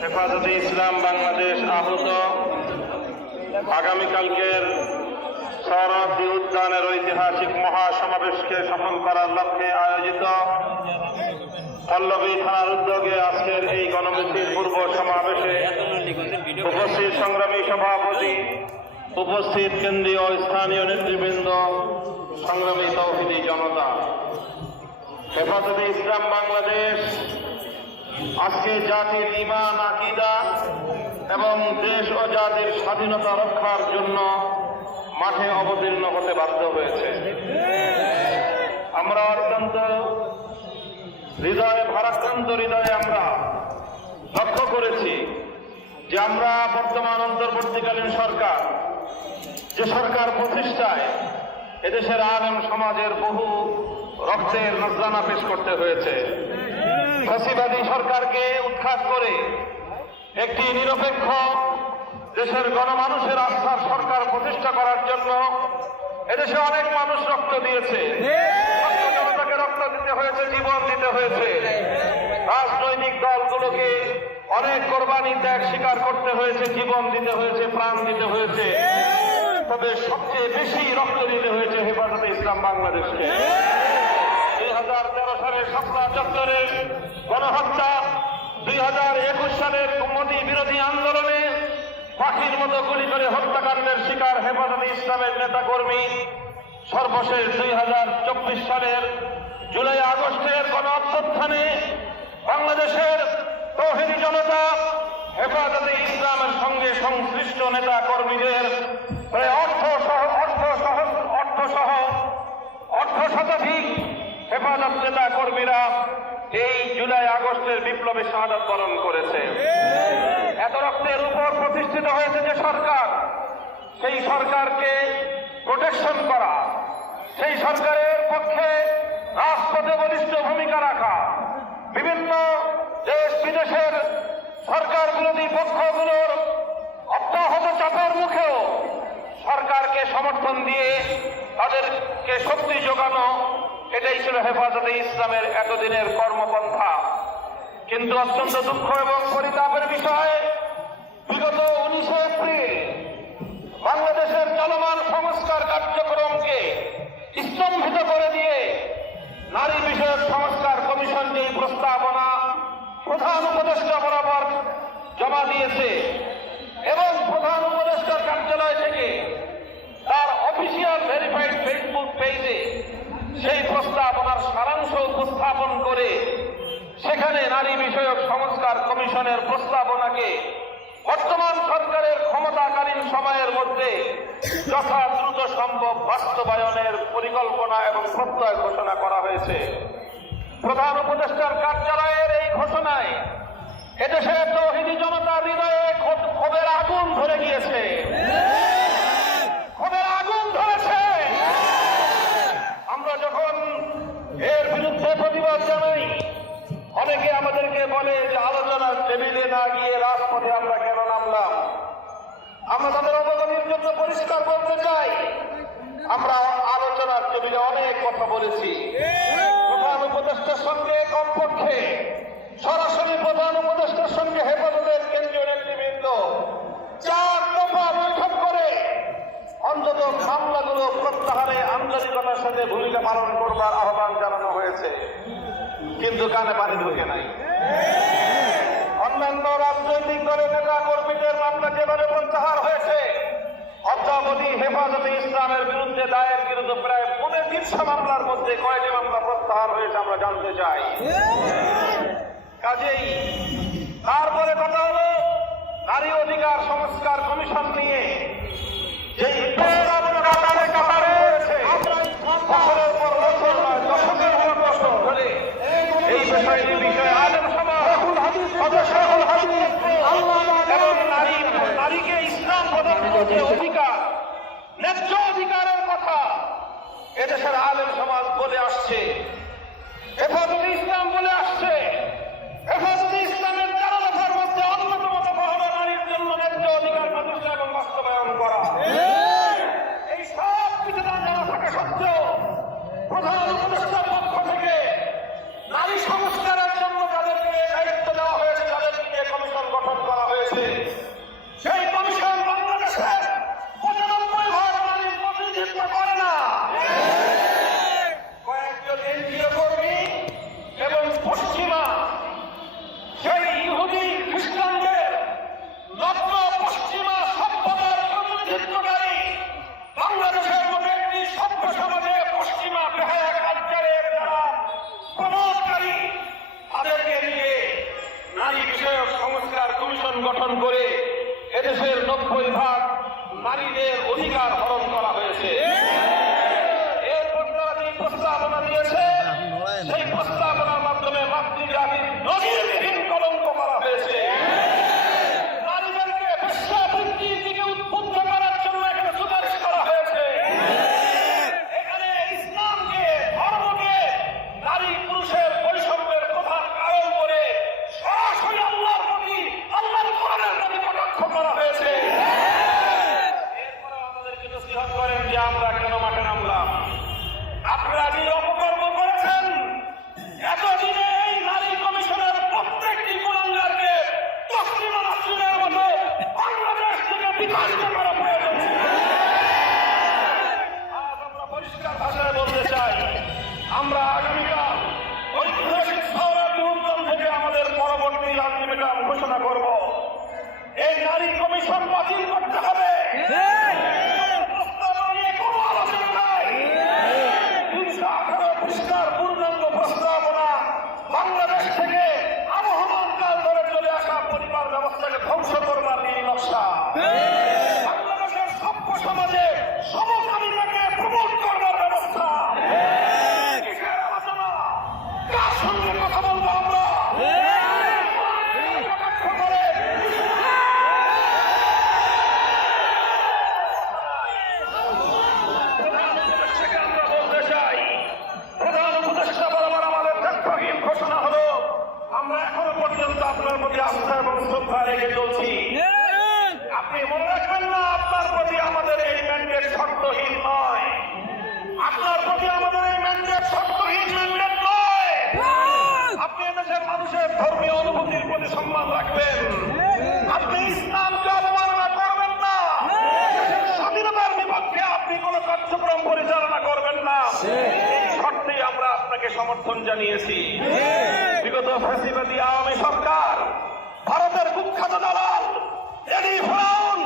হেফাজতে ইসলাম বাংলাদেশ আহত। আগামীকালকের সৌরভী উদ্যানের ঐতিহাসিক মহাসমাবেশকে সফল করার লক্ষ্যে আয়োজিত পল্লবী থানার উদ্যোগে আজকের এই গণমিছির পূর্ব সমাবেশে উপস্থিত সংগ্রামী সভাপতি, উপস্থিত কেন্দ্রীয় স্থানীয় নেতৃবৃন্দ, সংগ্রামী তৌহিদি জনতা। হেফাজতে ইসলাম বাংলাদেশ, আজকে জাতির ইমান আকিদা এবং দেশ ও জাতির স্বাধীনতা রক্ষার জন্য মাঠে অবতীর্ণ হতে বাধ্য হয়েছে। আমরা অত্যন্ত হৃদয়ে, ভারাক্রান্ত হৃদয়ে আমরা লক্ষ্য করেছি যে আমরা বর্তমান অন্তর্বর্তীকালীন সরকার, যে সরকার প্রতিষ্ঠায় এদেশের আলেম সমাজের বহু রক্তের নজরানা পেশ করতে হয়েছে। ফ্যাসিবাদী সরকারকে উৎখাত করে একটি নিরপেক্ষ দেশের গণমানুষের আস্থার সরকার প্রতিষ্ঠা করার জন্য এদেশে অনেক মানুষ রক্ত দিয়েছে। জনতাকে রক্ত দিতে হয়েছে, জীবন দিতে হয়েছে। রাজনৈতিক দলগুলোকে অনেক কোরবানি ত্যাগ স্বীকার করতে হয়েছে, জীবন দিতে হয়েছে, প্রাণ দিতে হয়েছে। তবে সবচেয়ে বেশি রক্ত দিতে হয়েছে হেফাজতে ইসলাম বাংলাদেশকে। সপ্তাহ চত্বরের গণহত্যা। দুই হাজার একুশ সালের মোদী বিরোধী আন্দোলনে পাখির মতো গুলি করে হত্যাকাণ্ডের শিকার হেফাজতে ইসলামের নেতাকর্মী। সর্বশেষ দুই হাজার চব্বিশ সালের জুলাই আগস্টের গণ অভ্যুত্থানে বাংলাদেশের তৌহিদি জনতা হেফাজতে ইসলামের সঙ্গে সংশ্লিষ্ট নেতা কর্মীদের প্রায় অর্থ সহ অর্থ সহ অর্থ সহ অর্ধ শতাধিক হেফাজত নেতা কর্মীরা এই জুলাই আগস্টের বিপ্লবে শাহাদত বরণ করেছে। এত রক্তের উপর প্রতিষ্ঠিত হয়েছে যে সরকার, সেই সরকারকে প্রোটেকশন করা, সেই সরকারের পক্ষে রাজপথে বলিষ্ঠ ভূমিকা রাখা, বিভিন্ন দেশ বিদেশের সরকার বিরোধী পক্ষগুলোর অব্যাহত চাপের মুখেও সরকারকে সমর্থন দিয়ে তাদেরকে শক্তি যোগানো এটাই ছিল হেফাজতে ইসলামের এতদিনের কর্মপন্থা। কিন্তু অত্যন্ত দুঃখ এবং পরিতাপের বিষয়, বিগত উনিশে এপ্রিল বাংলাদেশের চলমান সংস্কার কার্যক্রমকে স্তম্ভিত করে দিয়ে নারী বিষয়ক সংস্কার কমিশন যে প্রস্তাবনা প্রধান উপদেষ্টা বরাবর জমা দিয়েছে এবং প্রধান উপদেষ্টার কার্যালয় থেকে তার অফিসিয়াল ভেরিফাইড ফেসবুক পেজে সেই প্রস্তাবনার সারাংশ উপস্থাপন করে সেখানে নারী বিষয়ক সংস্কার কমিশনের প্রস্তাবনাকে বর্তমান সরকারের ক্ষমতাকালীন সময়ের মধ্যে যথা দ্রুত সম্ভব বাস্তবায়নের পরিকল্পনা এবং প্রত্যয় ঘোষণা করা হয়েছে। প্রধান উপদেষ্টার কার্যালয়ের এই ঘোষণায় এদেশের তৌহিদি জনতার হৃদয়ে ক্ষোভ- ক্ষোভের আগুন ধরে গিয়েছে। পরিষ্কার করতে চাই। আমরা আলোচনার টেবিলে অনেক কথা বলেছি। প্রধান উপদেষ্টার সঙ্গে কমপক্ষে, সরাসরি প্রধান উপদেষ্টার সঙ্গে হেফাজতের কেন্দ্রীয় নেতৃবৃন্দ চার দফা বৈঠক করে অন্তত মামলাগুলো প্রত্যাহারে আন্তরিকতার সাথে ভূমিকা পালন করবার আহ্বান জানানো হয়েছে। কিন্তু কানে পানি ঢুকে নাই। অন্যান্য রাজনৈতিক দলের নেতা অদ্যাবধি হেফাজতে ইসলামের বিরুদ্ধে দায়ের বিরুদ্ধে প্রায় পুনে তিনশো মামলার মধ্যে কয়টি মামলা প্রত্যাহার হয়েছে, আমরা জানতে চাই। কাজেই তারপরে কথা হলো, নারী অধিকার সংস্কার কমিশন নিয়ে। যে কাতারে কাতারে নারী করতে হবে প্রস্তাবনা নিয়ে কোনো আলোচনা নাই তিনশো আঠারো পৃষ্ঠার পূর্ণাঙ্গ প্রস্তাবনা বাংলাদেশ থেকে আবহমান কাল ধরে চলে আসা পরিবার ব্যবস্থাকে ধ্বংস করবার নীল নকশা বাংলাদেশের সভ্য সমাজে সমকামিতাকে প্রমোট করবার ব্যবস্থা কিসের আলোচনা কার সঙ্গে কথা বলব আমরা কটাক্ষ করে থেকে আমরা বলতে চাই প্রধান উপদেষ্টা বরাবর আমাদের তথ্যহীন ঘোষণা হলো আমরা এখনও পর্যন্ত আপনার প্রতি আস্থা এবং শ্রদ্ধা রেখে চলছি। আপনি মনে রাখবেন না, আপনার প্রতি আমাদের এই ম্যান্ডেট শর্তহীন নয়। আপনার প্রতি আমাদের এই ম্যান্ডেট শর্তহীন ম্যান্ডেট নয়। আপনি এদেশের মানুষের ধর্মীয় অনুভূতির প্রতি সম্মান রাখবেন। আপনি ইসলামকে অবমাননা করবেন না। স্বাধীনতার বিপক্ষে আপনি কোন কার্যক্রম পরিচালনা করবেন না। আমরা আপনাকে সমর্থন জানিয়েছি। বিগত ফ্যাসিবাদী আওয়ামী সরকার ভারতের কুখ্যাত দালাল এডি ফ্রাউন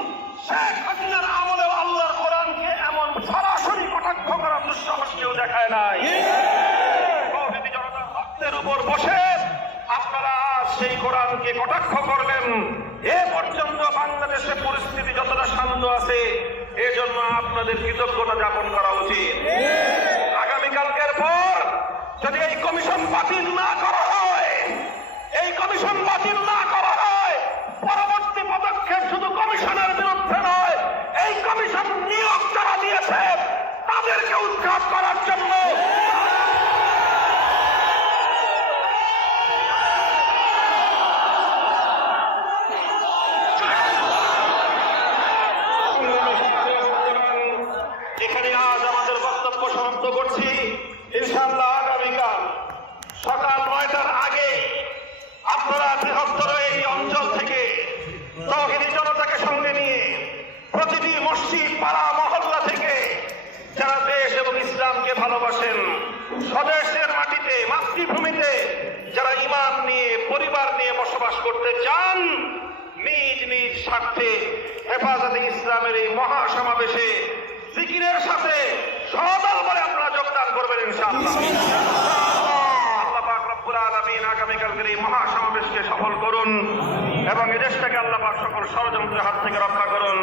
শেখ হাসিনার আমলে আল্লাহর কোরআনকে এমন সরাসরি কটাক্ষ করার দুঃসাহস কেউ দেখায় নাই। জনতার উপর বসে আপনারা সেই কোরআনকে কটাক্ষ করলেন এ পর্যন্ত বাংলাদেশে পরিস্থিতি যতটা শান্ত আছে এজন্য আপনাদের কৃতজ্ঞতা যাপন করা উচিত আগামীকালকের পর যদি এই কমিশন বাতিল না করা হয় এই কমিশন বাতিল না করা হয় পরবর্তী পদক্ষেপ শুধু কমিশনের বিরুদ্ধে নয় এই কমিশন নিয়োগ যারা দিয়েছে তাদেরকে উৎখাত করার জন্য এখানে আজ আমাদের বক্তব্য সমাপ্ত করছি ইনশাআল্লাহ আগামীকাল সকাল নয়টার আগে আপনারা বৃহত্তর এই অঞ্চল থেকে তহিনী জনতাকে সঙ্গে নিয়ে প্রতিটি মসজিদ পাড়া মহল্লা থেকে যারা দেশ এবং ইসলামকে ভালোবাসেন, স্বদেশের মাটিতে, মাতৃভূমিতে যারা ইমান নিয়ে, পরিবার নিয়ে বসবাস করতে চান, নিজ নিজ স্বার্থে হেফাজতে ইসলামের এই মহাসমাবেশে জিকিরের সাথে সদল বলে আপনারা যোগদান করবেন ইনশাআল্লাহ। আগামীকালকের এই মহাসমাবেশকে সফল করুন এবং এদেশটাকে আল্লাহ সকল ষড়যন্ত্রের হাত থেকে রক্ষা করুন।